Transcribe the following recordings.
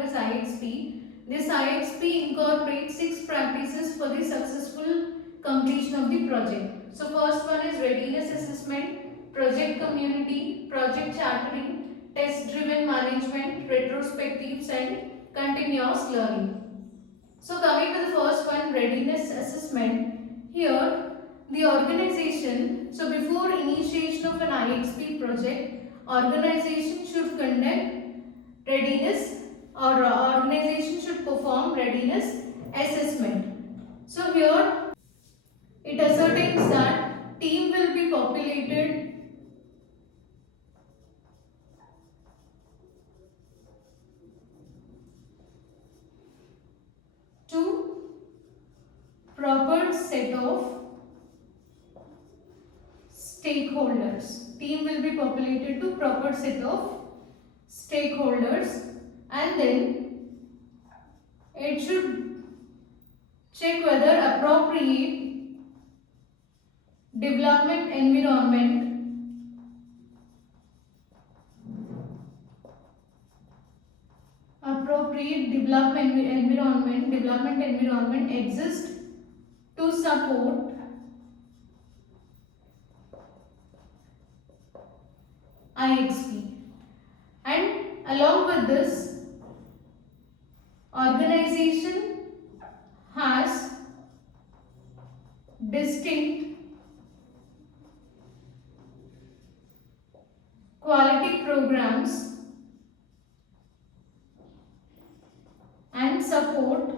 as IXP. This IXP incorporates 6 practices for the successful completion of the project. So first one is readiness assessment, project community, project chartering, test driven management, retrospectives and continuous learning. So coming to the first one, readiness assessment. Here the organization, so before initiation of an IXP project, organization should conduct readiness or organization should perform readiness assessment. So here it ascertains that team will be populated to proper set of stakeholders. Team will be populated to proper set of stakeholders, and then it should check whether development environment appropriate development environment exists to support IXP, and along with this organization has distinct quality programs and support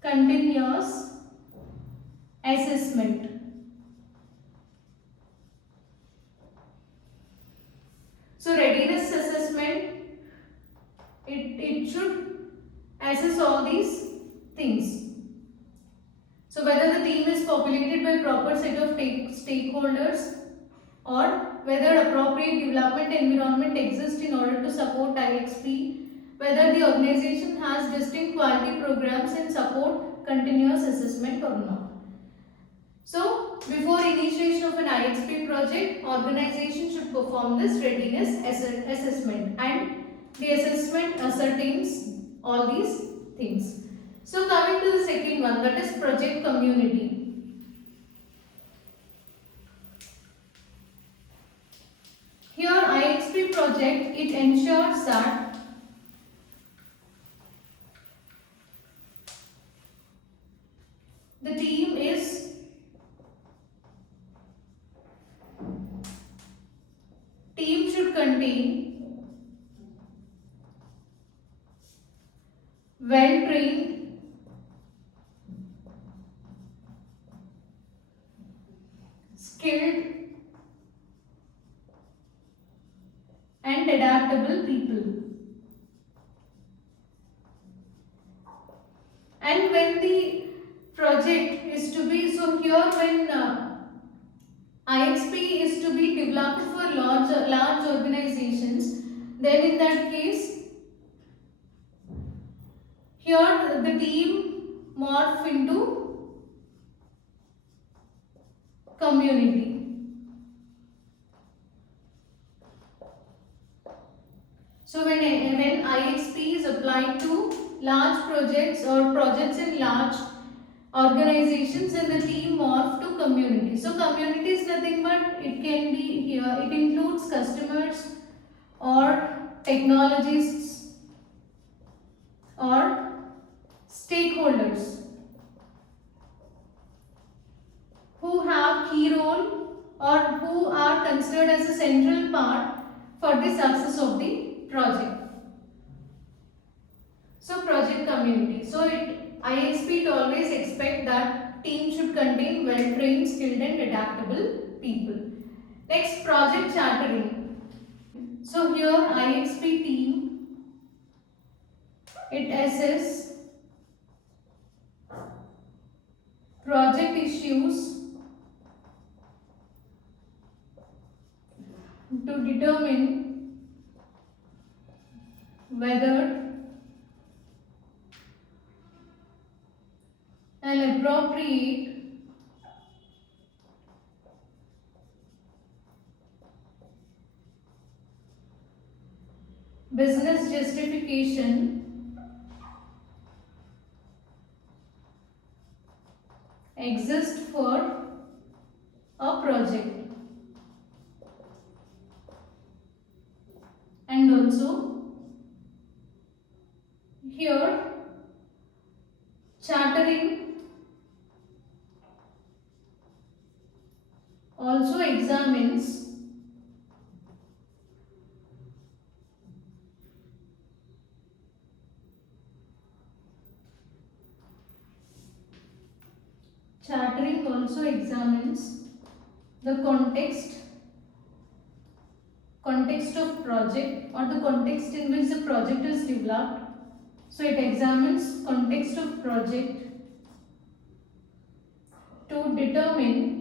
continuous assessment. So readiness assessment, it should assess all these things. So whether the team is populated by proper set of stakeholders, or whether appropriate development environment exists in order to support IXP, whether the organization has distinct quality programs and support continuous assessment or not. So before initiation of an IXP project, organization should perform this readiness assessment, and the assessment ascertains all these things. So coming to the second one, that is project community. Here IXP project, it ensures that the team should contain well trained, skilled and adaptable people. And when the project is to be, so here when IXP is to be developed for large organizations, then in that case, here the team morph into community. So when IXP is applied to large projects or projects in large organizations, and the team morph to community. So community is nothing but, it can be here, it includes customers or technologists or stakeholders who have key role or who are considered as a central part for the success of the project. So project community. So IXP it always expect that team should contain well-trained, skilled and adaptable people. Next, project chartering. So here IXP team, it assess project issues to determine whether an appropriate business justification exists for a project, and also here chartering also examines the context of project, or the context in which the project is developed. So it examines context of project to determine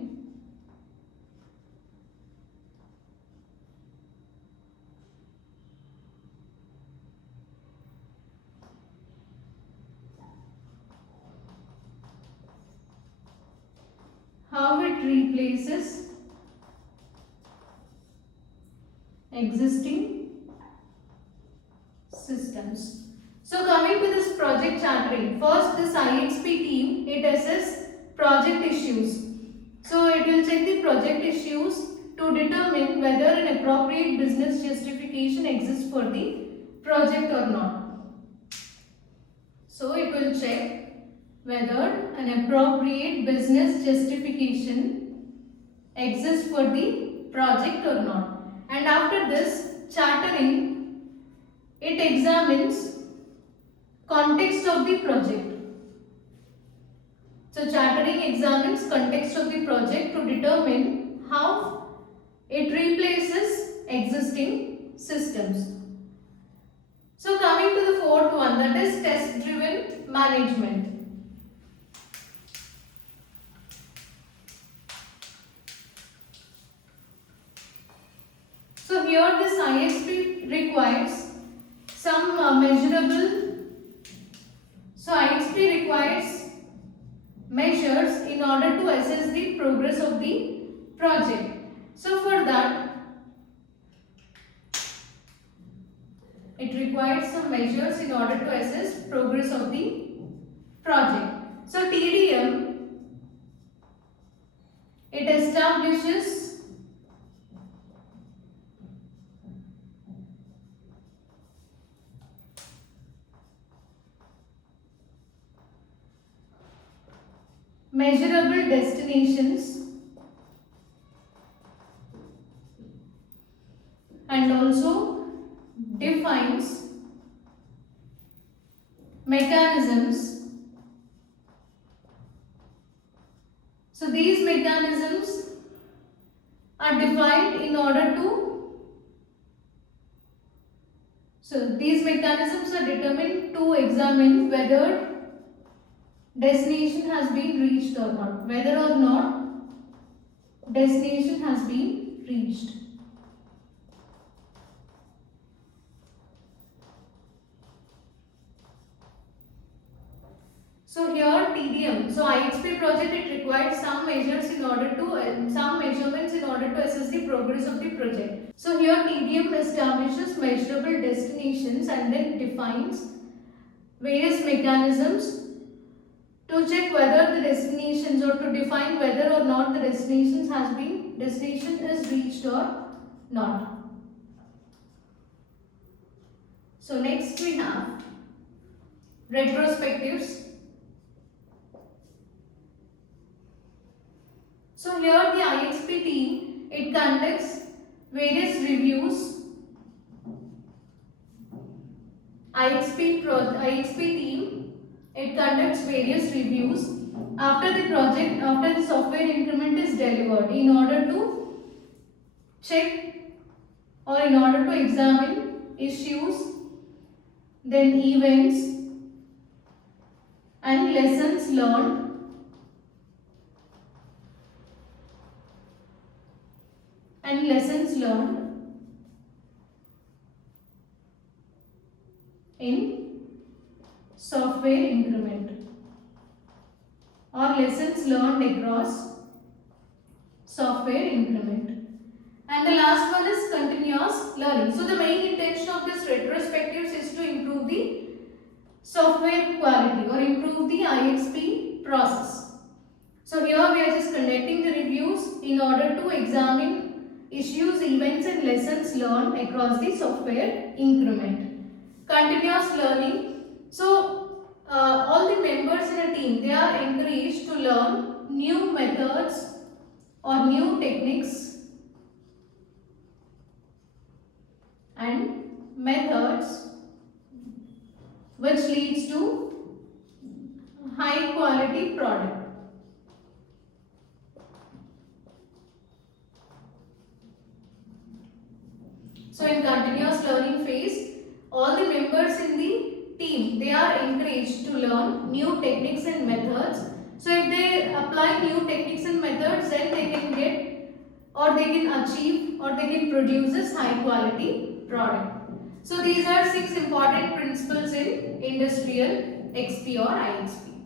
how it replaces existing systems. So coming to this project chartering, first this IXP team, it assesses project issues. So it will check the project issues to determine whether an appropriate business justification exists for the project or not. So it will check whether an appropriate business justification exists for the project or not. And after this chartering, it examines context of the project. So chartering examines context of the project to determine how it replaces existing systems. So coming to the fourth one, that is test driven management. So here this IXP requires some measurable. So IXP requires measures in order to assess the progress of the project. So for that, it requires some measures in order to assess progress of the project. So TDM, it establishes measurable destinations and also defines mechanisms. So these mechanisms are defined in order to, so these mechanisms are determined to examine whether destination has been reached or not, whether or not destination has been reached. So here TDM, so IXP project, it requires some measures in order to, some measurements in order to assess the progress of the project. So here TDM establishes measurable destinations and then defines various mechanisms to check whether the destinations, or to define whether or not the destination is reached or not. So next we have retrospectives. So here the IXP team, it conducts various reviews. IXP team, it conducts various reviews after the software increment is delivered in order to check, or in order to examine issues, then events and lessons learned in software increment, or lessons learned across software increment. And the last one is continuous learning. So the main intention of this retrospectives is to improve the software quality or improve the IXP process. So here we are just conducting the reviews in order to examine issues, events and lessons learned across the software increment. Continuous learning. So all the members in a team, they are encouraged to learn new methods or new techniques and methods which leads to high quality product. So in continuous learning phase, all the members in the team, they are encouraged to learn new techniques and methods. So if they apply new techniques and methods, then they can get or they can achieve or they can produce this high quality product. So these are 6 important principles in industrial XP or IXP.